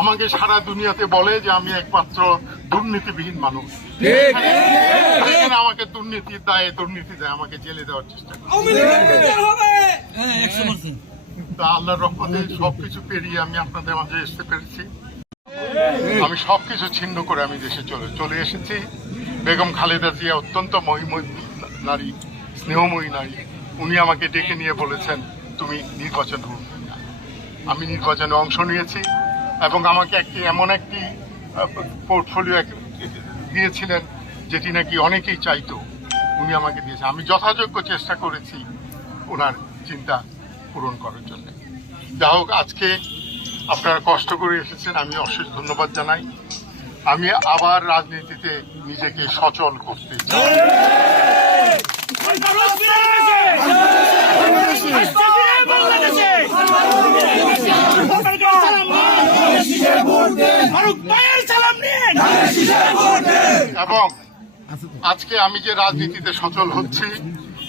আমাকে সারা দুনিয়াতে বলে যে আমি একমাত্র দুর্নীতিবিহীন মানুষ। আমাকে দুর্নীতির দায়ে দুর্নীতি দেয় আমাকে জেলে দেওয়ার চেষ্টা করে। হ্যাঁ তা আল্লাহর রহমতে সবকিছু পেরিয়ে আমি আপনাদের মাঝে আসতে পেরেছি। আমি সবকিছু ছিন্ন করে আমি দেশে চলে চলে এসেছি। বেগম খালেদা জিয়া অত্যন্ত মহিময় নারী স্নেহময়ী নারী। উনি আমাকে ডেকে নিয়ে বলেছেন তুমি নির্বাচন করবে না। আমি নির্বাচনে অংশ নিয়েছি। এবং আমাকে একটি এমন একটি পোর্টফোলিও দিয়েছিলেন যেটি নাকি অনেকেই চাইতো উনি আমাকে দিয়েছেন আমি যথাযোগ্য চেষ্টা করেছি ওনার চিন্তা পূরণ করার জন্য যা হোক আজকে আপনারা কষ্ট করে এসেছেন আমি অশেষ ধন্যবাদ জানাই আমি আবার রাজনীতিতে নিজেকে সচল করতে চাই এবং আজকে আমি যে রাজনীতিতে সচল হচ্ছি,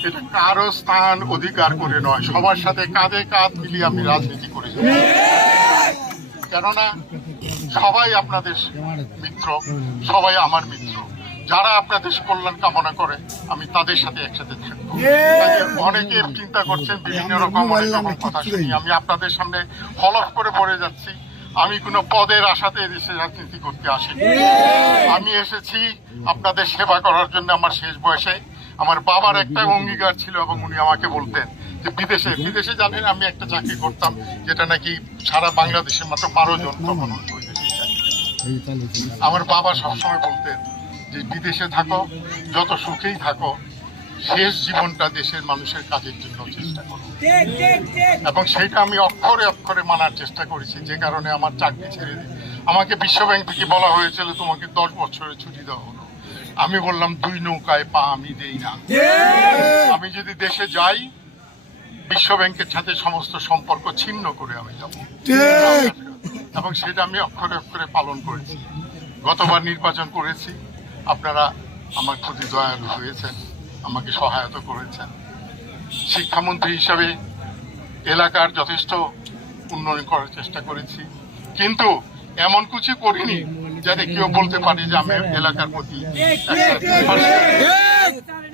এটা কারও স্থান অধিকার করে নয়। সবার সাথে কাঁধে কাঁধ মিলিয়ে আমি রাজনীতি করে যাব কেননা সবাই আপনাদের মিত্র, সবাই আমার মিত্র। যারা আপনাদের কল্যাণ কামনা করে, আমি তাদের সাথে একসাথে থাকব অনেকে চিন্তা করছেন বিভিন্ন রকম, অনেক রকম কথা শুনি। আমি আপনাদের সামনে হলফ করে পড়ে যাচ্ছি। আমি কোনো পদের আশাতে দেশে রাজনীতি করতে আসিনি। আমি এসেছি আপনাদের সেবা করার জন্য আমার শেষ বয়সে। আমার বাবার একটা অঙ্গীকার ছিল এবং উনি আমাকে বলতেন যে বিদেশে বিদেশে জানেন আমি একটা চাকরি করতাম যেটা নাকি সারা বাংলাদেশের মাত্র বারো জন তখন। আমার বাবা সবসময় বলতেন যে বিদেশে থাকো যত সুখেই থাকো শেষ জীবনটা দেশের মানুষের কাজের জন্য চেষ্টা করো এবং সেইটা আমি অক্ষরে অক্ষরে মানার চেষ্টা করেছি যে কারণে আমার চাকরি ছেড়ে দিই আমাকে বিশ্বব্যাংক থেকে বলা হয়েছিল তোমাকে দশ বছরের ছুটি দেওয়া হলো। আমি বললাম দুই নৌকায় পা আমি দেই না। আমি যদি দেশে যাই বিশ্বব্যাংকের সাথে সমস্ত সম্পর্ক ছিন্ন করে আমি যাব। এবং সেটা আমি অক্ষরে অক্ষরে পালন করেছি। গতবার নির্বাচন করেছি। আপনারা আমার প্রতি দয়ালু হয়েছেন। আমাকে সহায়তা করেছেন। শিক্ষামন্ত্রী হিসাবে এলাকার যথেষ্ট উন্নয়ন করার চেষ্টা করেছি। কিন্তু এমন কিছু করিনি যাতে কেউ বলতে পারে যে আমি এলাকার প্রতি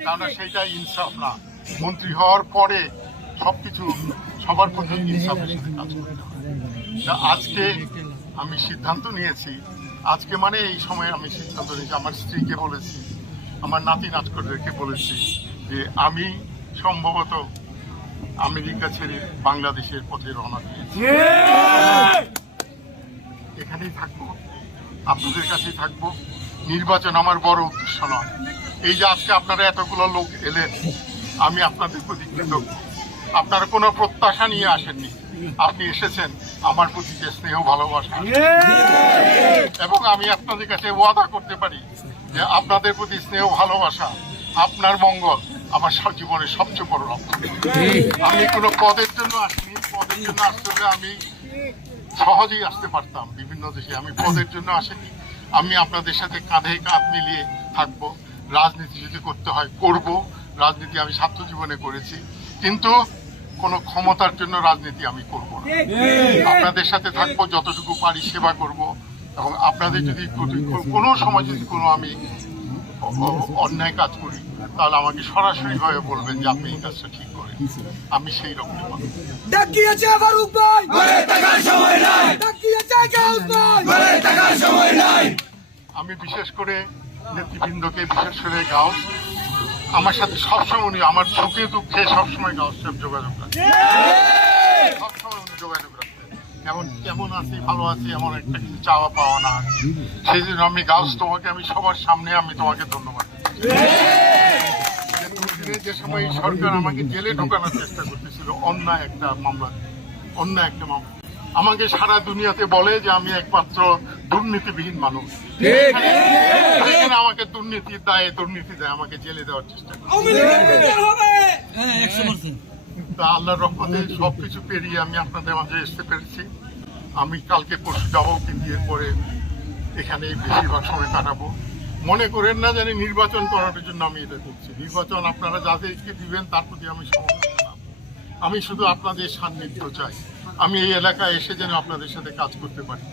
কারণ সেইটা ইনসাফ না। মন্ত্রী হওয়ার পরে সবকিছু সবার প্রতি ইনসাফের সাথে কাজ করতে আজকে আমি সিদ্ধান্ত নিয়েছি। আজকে মানে এই সময় আমি সিদ্ধান্ত নিয়েছি, আমার স্ত্রীকে বলেছি। আমার নাতি নাচকরদেরকে বলেছি যে আমি সম্ভবত আমেরিকা ছেড়ে বাংলাদেশের পথে রওনা দিয়েছি। এখানেই থাকব, আপনাদের কাছেই থাকব। নির্বাচন আমার বড় উদ্দেশ্য নয়। এই যে আজকে আপনারা এতগুলো লোক এলেন, আমি আপনাদের প্রতি কৃতজ্ঞ। আপনারা কোনো প্রত্যাশা নিয়ে আসেননি। আপনি এসেছেন, আমার প্রতি যে স্নেহ, ভালোবাসা। এবং আমি আপনাদের কাছে ওয়াদা করতে পারি যে আপনাদের প্রতি স্নেহ, ভালোবাসা, আপনার মঙ্গল আমার জীবনের সবচেয়ে বড় লক্ষ্য আমি কোনো পদের জন্য আসিনি। পদের জন্য আসতে হলে আমি সহজেই আসতে পারতাম। বিভিন্ন দেশে আমি পদের জন্য আসিনি। আমি আপনাদের সাথে কাঁধে কাঁধ মিলিয়ে থাকব। রাজনীতি যদি করতে হয়, করব। রাজনীতি আমি ছাত্র জীবনে করেছি। কিন্তু কোনো ক্ষমতার জন্য রাজনীতি আমি করব না। আপনাদের সাথে থাকব যতটুকু পারি সেবা করব এবং আপনাদের যদি কোনো- কোনো সময় যদি কোনো আমি অন্যায় কাজ করি তাহলে আমাকে সরাসরি ভাবে বলবেন যে আপনি এই কাজটা ঠিক করেন। আমি সেই রকম মানুষ। ডাকিয়েছে ফারুক ভাই ডাকিয়েছে গাউস ভাই আমি বিশেষ করে নেতৃবৃন্দকে বিশেষ করে গাউস আমার সাথে সবসময় উনি, আমার সুখে দুঃখে সবসময় গাউস সাহেব যোগাযোগ রাখেন সবসময় যোগাযোগ রাখতেন কেমন আছি, ভালো আছি, এমন একটা কিছু চাওয়া পাওয়া না। সেই জন্য আমি তোমাকে, আমি সবার সামনে আমি তোমাকে ধন্যবাদ। যে সময় সরকার আমাকে জেলে ঢোকানোর চেষ্টা একটা মামলা, অন্যায় একটা মামলা। আমাকে সারা দুনিয়াতে বলে যে আমি একমাত্র দুর্নীতিবিহীন মানুষ। আমাকে দুর্নীতির দায়ে দুর্নীতি দেয় আমাকে জেলে দেওয়ার চেষ্টা করে। হ্যাঁ। পার্সেন্ট। তা আল্লাহর রহমতে সবকিছু পেরিয়ে আমি আপনাদের মাঝে আসতে পেরেছি। আমি কালকে পরশু যাব কিন্তু এরপরে এখানে বেশিরভাগ সময় কাটাবো। মনে করেন না জানি নির্বাচন করার জন্য আমি এটা করছি। নির্বাচন আপনারা যাদেরকে দিবেন তার প্রতি আমি সমর্থন আমি শুধু আপনাদের সান্নিধ্য চাই। আমি এই এলাকায় এসে যেন আপনাদের সাথে কাজ করতে পারি।